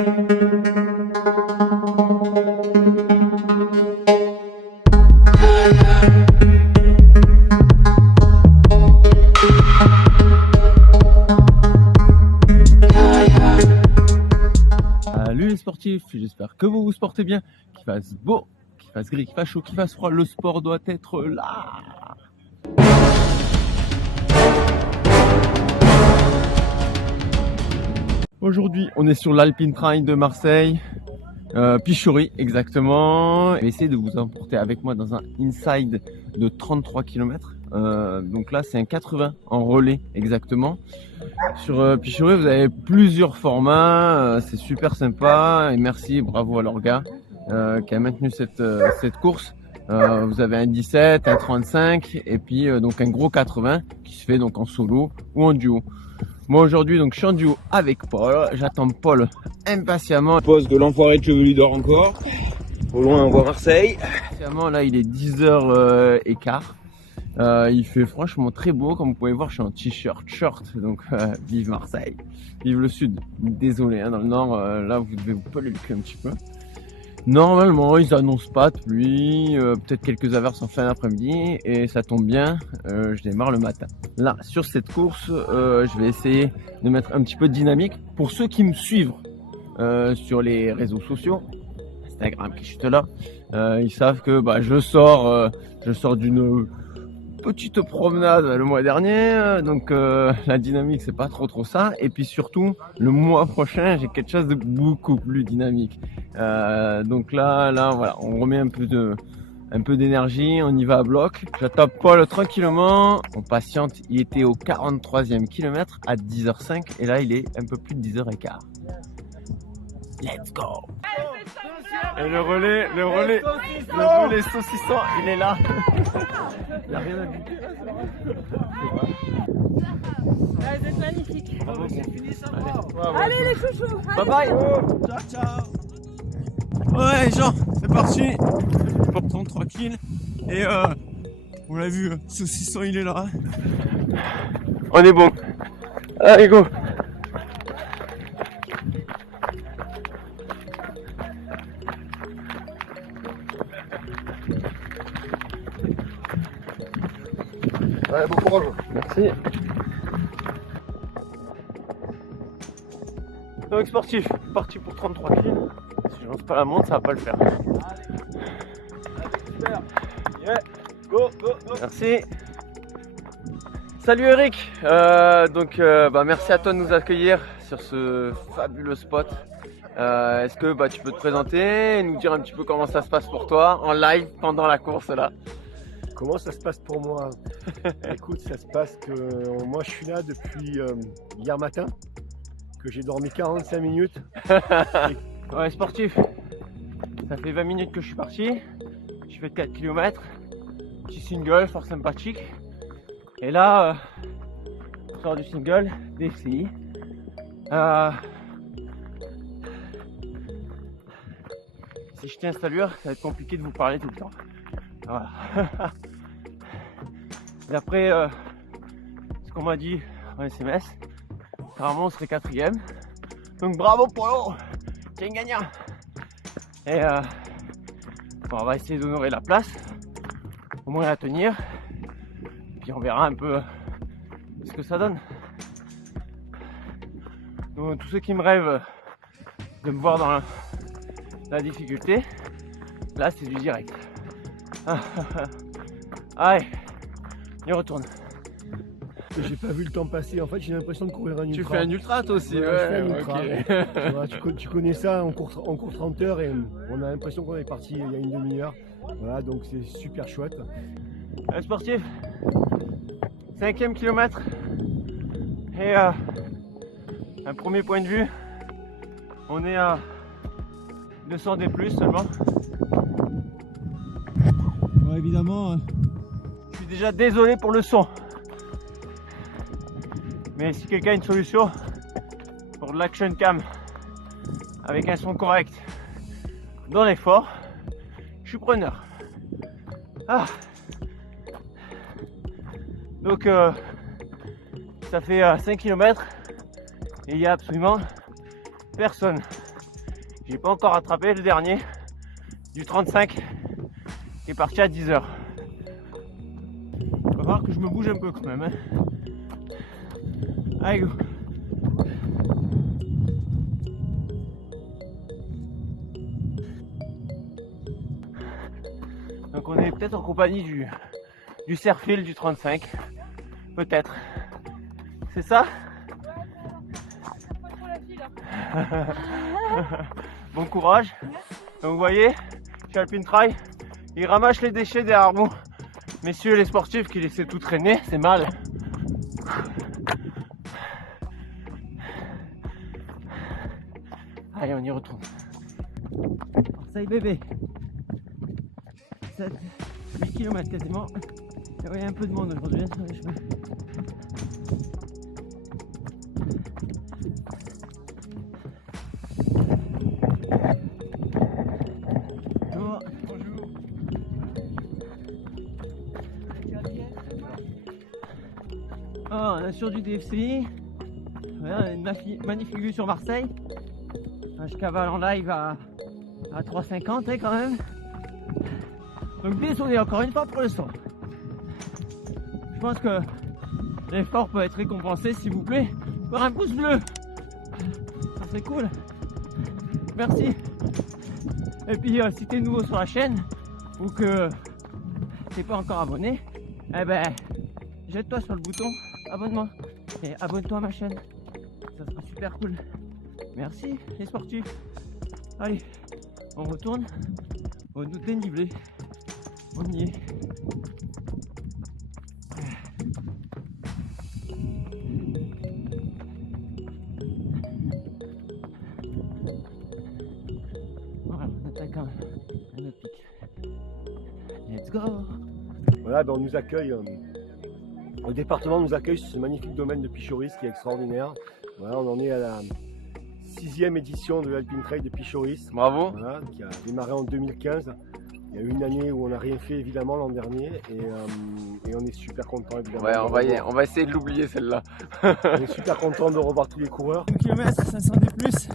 Salut les sportifs, j'espère que vous vous portez bien, qu'il fasse beau, qu'il fasse gris, qu'il fasse chaud, qu'il fasse froid, le sport doit être là. Aujourd'hui, on est sur l'Alpine Trail de Marseille, Pichori exactement. Je vais essayer de vous emporter avec moi dans un inside de 33 km. Donc là, c'est un 80 en relais exactement. Sur Pichori, vous avez plusieurs formats, c'est super sympa et merci, bravo à leur gars qui a maintenu cette course. Vous avez un 17, un 35 et puis donc un gros 80 qui se fait donc en solo ou en duo. Moi aujourd'hui donc je suis en duo avec Paul, j'attends Paul impatiemment. Pause de l'enfoiré de chevelu dort encore. Au loin on voit Marseille. Impatiemment, là il est 10h15. Il fait franchement très beau, comme vous pouvez voir je suis en t-shirt, short, donc vive Marseille, vive le sud. Désolé hein, dans le nord, là vous devez vous peler le cul un petit peu. Normalement ils annoncent pas de pluie, peut-être quelques averses en fin d'après-midi et ça tombe bien, je démarre le matin. Là sur cette course, je vais essayer de mettre un petit peu de dynamique. Pour ceux qui me suivent sur les réseaux sociaux, Instagram qui chute là, ils savent que je sors d'une petite promenade le mois dernier, donc la dynamique c'est pas trop ça, et puis surtout le mois prochain j'ai quelque chose de beaucoup plus dynamique, donc là voilà, on remet un peu d'énergie, on y va à bloc. J'attends Paul tranquillement, on patiente, il était au 43e kilomètre à 10h05 et là il est un peu plus de 10h15. Let's go. Et le relais saucisson, il est là. Il n'y a rien à buter Ah, vous êtes magnifiques. là. Allez les chouchous. Bye bye. Ciao. Ouais Jean, c'est parti. Portons tranquille. Et on l'a vu, saucisson il est là. On est bon. Allez go. Ouais, bon courage. Merci. Donc sportif, parti pour 33 kg. Si je lance pas la montre, ça va pas le faire. Super. Yeah. Go. Merci. Salut Eric. Merci à toi de nous accueillir sur ce fabuleux spot. Est-ce que tu peux te présenter et nous dire un petit peu comment ça se passe pour toi en live pendant la course là? Comment ça se passe pour moi? Écoute, ça se passe que moi je suis là depuis hier matin, que j'ai dormi 45 minutes. Ouais, sportif, ça fait 20 minutes que je suis parti, je fais 4 km, petit single fort sympathique. Et là, je sors du single, DCI. Si je tiens cette allure, ça va être compliqué de vous parler tout le temps. Voilà. D'après ce qu'on m'a dit en SMS, apparemment on serait 4ème. Donc bravo Polo, t'es un gagnant. Et on va essayer d'honorer la place, au moins la tenir. Puis on verra un peu ce que ça donne. Donc tous ceux qui me rêvent de me voir dans la difficulté, là c'est du direct. Allez, on y retourne. J'ai pas vu le temps passer, en fait j'ai l'impression de courir un ultra. Tu fais un ultra toi aussi? Ouais, je fais un ultra. Okay. Voilà, tu connais ça, on court 30 heures et on a l'impression qu'on est parti il y a une demi-heure. Voilà, donc c'est super chouette. Un sportif, 5e kilomètre et un premier point de vue, on est à 200 des plus seulement. Ouais, évidemment. Je suis déjà désolé pour le son, mais si quelqu'un a une solution pour de l'action cam avec un son correct dans l'effort, je suis preneur. Donc ça fait 5 km et il n'y a absolument personne. J'ai pas encore rattrapé le dernier du 35 qui est parti à 10h. Il va falloir que je me bouge un peu quand même. Hein. Allez go. Donc on est peut-être en compagnie du Serfil du 35. Peut-être. C'est ça? Pas trop la file, hein. Bon courage. Donc vous voyez, chez Alpine Trail, ils ramassent les déchets derrière vous. Messieurs les sportifs qui laissaient tout traîner, c'est mal. Allez, on y retourne. Marseille bébé. 7, 8 km quasiment. Il y a un peu de monde aujourd'hui sur les chemins. Bonjour. Oh, on a sur du DFCI. Voilà, une magnifique vue sur Marseille. Je cavale en live à 3,50 quand même. Donc désolé encore une fois pour le son. Je pense que l'effort peut être récompensé s'il vous plaît par un pouce bleu. Ça serait cool. Merci. Et puis si t'es nouveau sur la chaîne ou que t'es pas encore abonné, eh ben jette-toi sur le bouton abonnement et abonne-toi à ma chaîne. Ça serait super cool. Merci les sportifs. Allez, on retourne au dénivelé. On y est. Voilà, on attaque un autre pic. Let's go! Voilà, ben on nous accueille. Le département nous accueille sur ce magnifique domaine de Pichoris qui est extraordinaire. Voilà, on en est à la 6e édition de l'Alpine Trail de Pichoris. Bravo! Voilà, qui a démarré en 2015. Il y a eu une année où on n'a rien fait évidemment l'an dernier et on est super content évidemment. Ouais, on va essayer de l'oublier celle-là. On est super content de revoir tous les coureurs. 1 km, 500 de plus.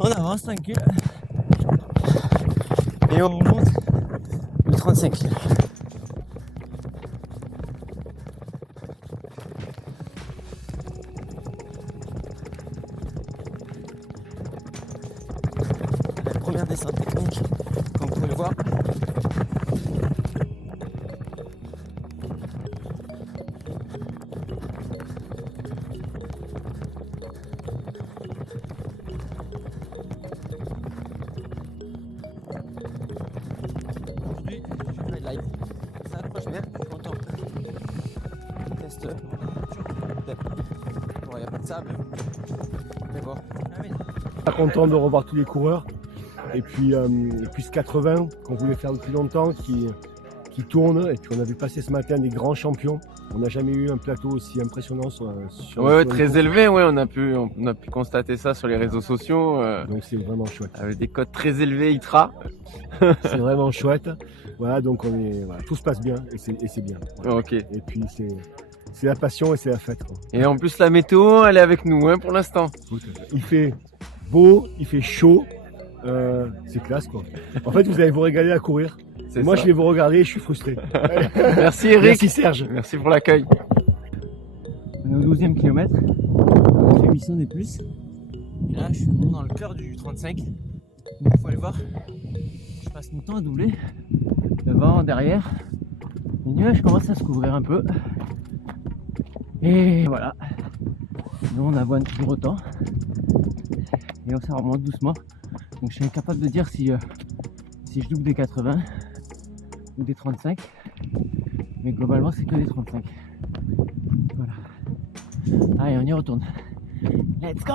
On avance tranquille. Et on remonte le 35. La première descente technique, comme vous pouvez le voir. Aujourd'hui, je fais live. Ça approche bien, je suis content. Test. Bon, il n'y a pas de sable. Mais bon. Super content de revoir tous les coureurs. Et puis ce 80 qu'on voulait faire depuis longtemps qui tourne. Et puis on a vu passer ce matin des grands champions. On n'a jamais eu un plateau aussi impressionnant sur Ouais, très élevé, ouais, on a pu constater ça sur les réseaux sociaux. Donc c'est vraiment chouette. Avec des cotes très élevées ITRA. C'est vraiment chouette. Voilà, donc tout se passe bien et c'est bien. Voilà. Ok. Et puis c'est la passion et c'est la fête, quoi. Et en plus la météo, elle est avec nous hein, pour l'instant. Il fait beau, il fait chaud. C'est classe, quoi. En fait, vous allez vous régaler à courir. Moi, je vais vous regarder et je suis frustré. Merci Eric. Merci Serge. Merci pour l'accueil. On est au 12e kilomètre. On fait 800 des plus. Et là, je suis vraiment dans le cœur du 35. Donc, il faut aller voir. Je passe mon temps à doubler. Devant, derrière. Les nuages commencent à se couvrir un peu. Et voilà. Nous, on avoine toujours autant. Et ça remonte doucement. Donc, je suis incapable de dire si je double des 80 ou des 35. Mais globalement, c'est que des 35. Voilà. Allez, on y retourne. Let's go!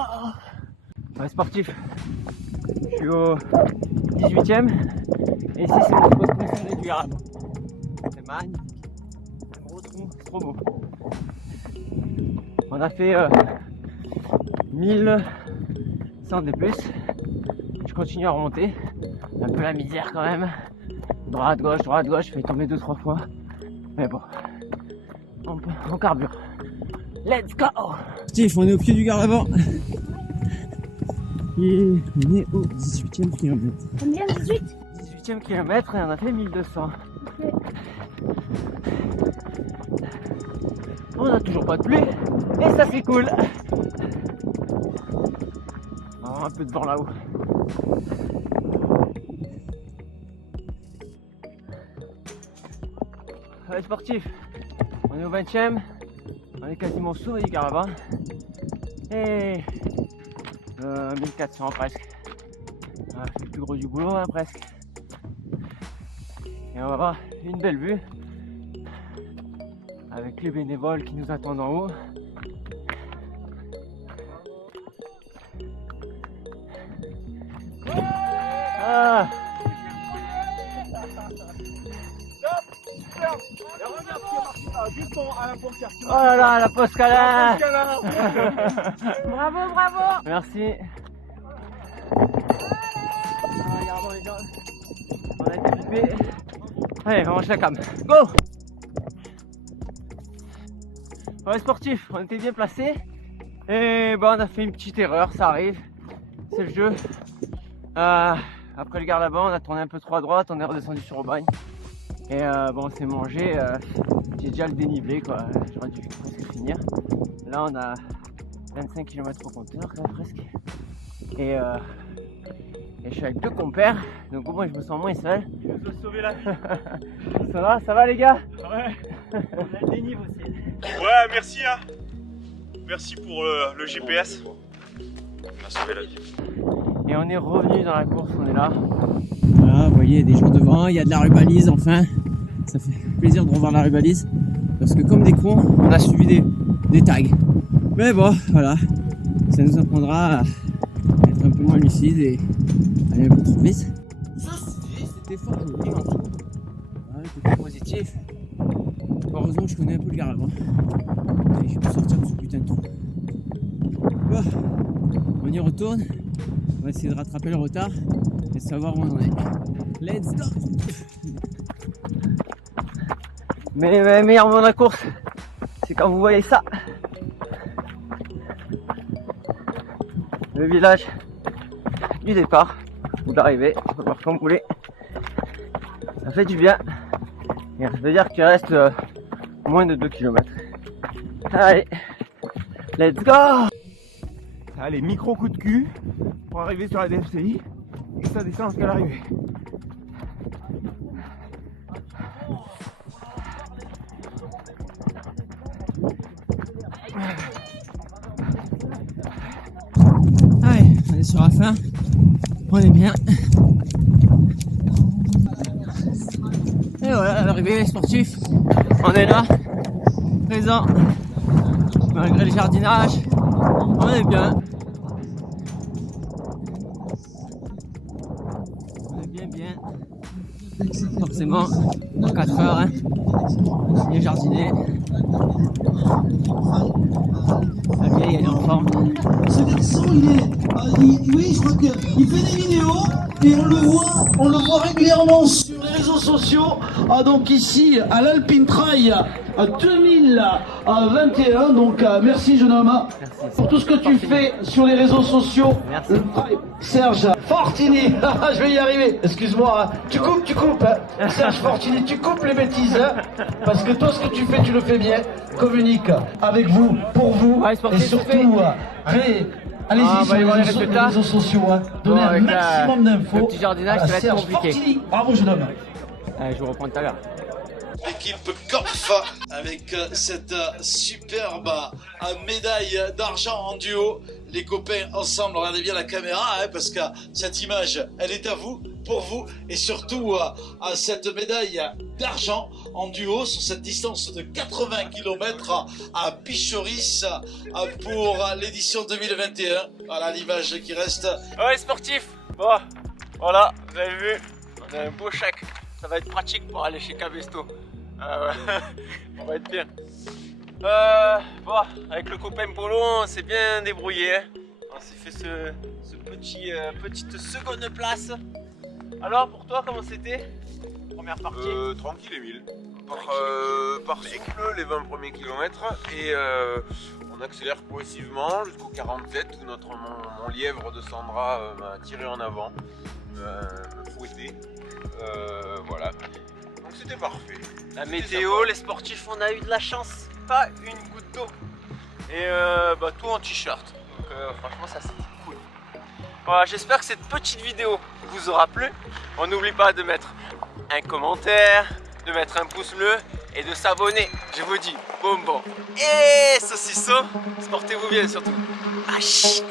Ouais, sportif. Je suis au 18e. Et ici, c'est le spot préféré du Garab. C'est magnifique. Un gros trou, c'est trop beau. On a fait 1100 de plus. Je continue à remonter. Un peu la misère quand même. Droite, gauche, je fais tomber 2-3 fois. Mais bon, on carbure. Let's go! Steve, on est au pied du Garabant. Et on est au 18e kilomètre. Combien 18? 18e kilomètre et on a fait 1200. Ok. On a toujours pas de pluie et ça c'est cool. On va avoir un peu de vent là-haut. Allez sportif, on est au 20e, on est quasiment au sommet du Caravan et 1400 presque. On a fait le plus gros du boulot hein, presque. Et on va avoir une belle vue avec les bénévoles qui nous attendent en haut. Ah. Oh là là, la poste câlin. Bravo, bravo. Merci. Regardons les gens. On a été flippés. Allez, on mange la cam. Go. Ouais, sportif, on était bien placés. Et bon, on a fait une petite erreur, ça arrive. C'est le jeu. Après le garde-à-banc, on a tourné un peu trop à droite, on est redescendu sur Aubagne. Et bon, on s'est mangé. J'ai déjà le dénivelé, quoi. J'aurais dû presque finir. Là, on a 25 km au compteur, quand même, presque. Et je suis avec deux compères, donc au moins je me sens moins seul. Tu nous as sauvé la vie. Ça va les gars? Ouais. On a le dénive aussi. Ouais, merci hein. Merci pour le GPS. On a sauvé la vie. Et on est revenu dans la course, on est là. Voilà, vous voyez, des gens devant, il y a de la rubalise enfin. Ça fait plaisir de revoir la rubalise. Parce que comme des cons, on a suivi des tags. Mais bon, voilà. Ça nous apprendra à être un peu moins lucide et aller un peu trop vite. C'était fort joli en tout. Ouais, côté positif. Heureusement que je connais un peu le Caravan. Et j'ai pu sortir de ce putain de trou. Bon, on y retourne. On va essayer de rattraper le retard et savoir où on en est. Let's go! Mais le meilleur moment de la course, c'est quand vous voyez ça. Le village du départ ou d'arrivée, on peut voir comme vous voulez. Ça fait du bien. Et ça veut dire qu'il reste moins de 2 km. Allez, let's go! Allez, micro coup de cul pour arriver sur la DFCI et ça descend jusqu'à l'arrivée. Allez, on est sur la fin. On est bien. Et voilà, l'arrivée, les sportifs. On est là, présent. Malgré le jardinage, on est bien. On est bien. Forcément, dans 4 heures, hein. Bien jardiné. La vieille, elle est en forme. Ce garçon, oui, je crois qu'il fait des vidéos et on le voit régulièrement sur les réseaux sociaux. Donc ici, à l'Alpine Trail 2021. Donc merci jeune homme pour tout ce que tu fais sur les réseaux sociaux. Merci. Serge Fortini, je vais y arriver. Excuse-moi, tu coupes. Hein. Serge Fortini, tu coupes les bêtises. Hein, parce que toi, ce que tu fais, tu le fais bien. Communique avec vous, pour vous, Ouais, sportif, et surtout, allez-y on va sur aller voir les les résultats. réseaux sociaux. Hein, donnez Bon, un avec maximum d'infos. le petit jardinage, ça va être Serge compliqué. Fortini, bravo jeune homme. Allez, je vous reprends tout à l'heure. L'équipe Korf avec cette superbe médaille d'argent en duo. Les copains ensemble, regardez bien la caméra hein, parce que cette image, elle est à vous, pour vous et surtout cette médaille d'argent en duo sur cette distance de 80 km à Pichoris pour l'édition 2021. Voilà l'image qui reste. Ouais, sportif. Bon, voilà, vous avez vu, on a un beau chèque. Ça va être pratique pour aller chez Cabesto. On va être bien. Bon, avec le copain Polo, on s'est bien débrouillé. Hein. On s'est fait ce petite seconde place. Alors, pour toi, comment c'était? Première partie? Tranquille Emile. Par souffle les 20 premiers kilomètres et On accélère progressivement jusqu'au 47 où mon lièvre de Sandra m'a tiré en avant, me fouetté. Voilà. Donc c'était parfait. La météo, les sportifs, on a eu de la chance. Pas une goutte d'eau. Et tout en t-shirt. Donc franchement ça c'était cool. Voilà, j'espère que cette petite vidéo vous aura plu. On n'oublie pas de mettre un commentaire, de mettre un pouce bleu et de s'abonner. Je vous dis bonbon et saucisson. Portez-vous bien surtout. Machina.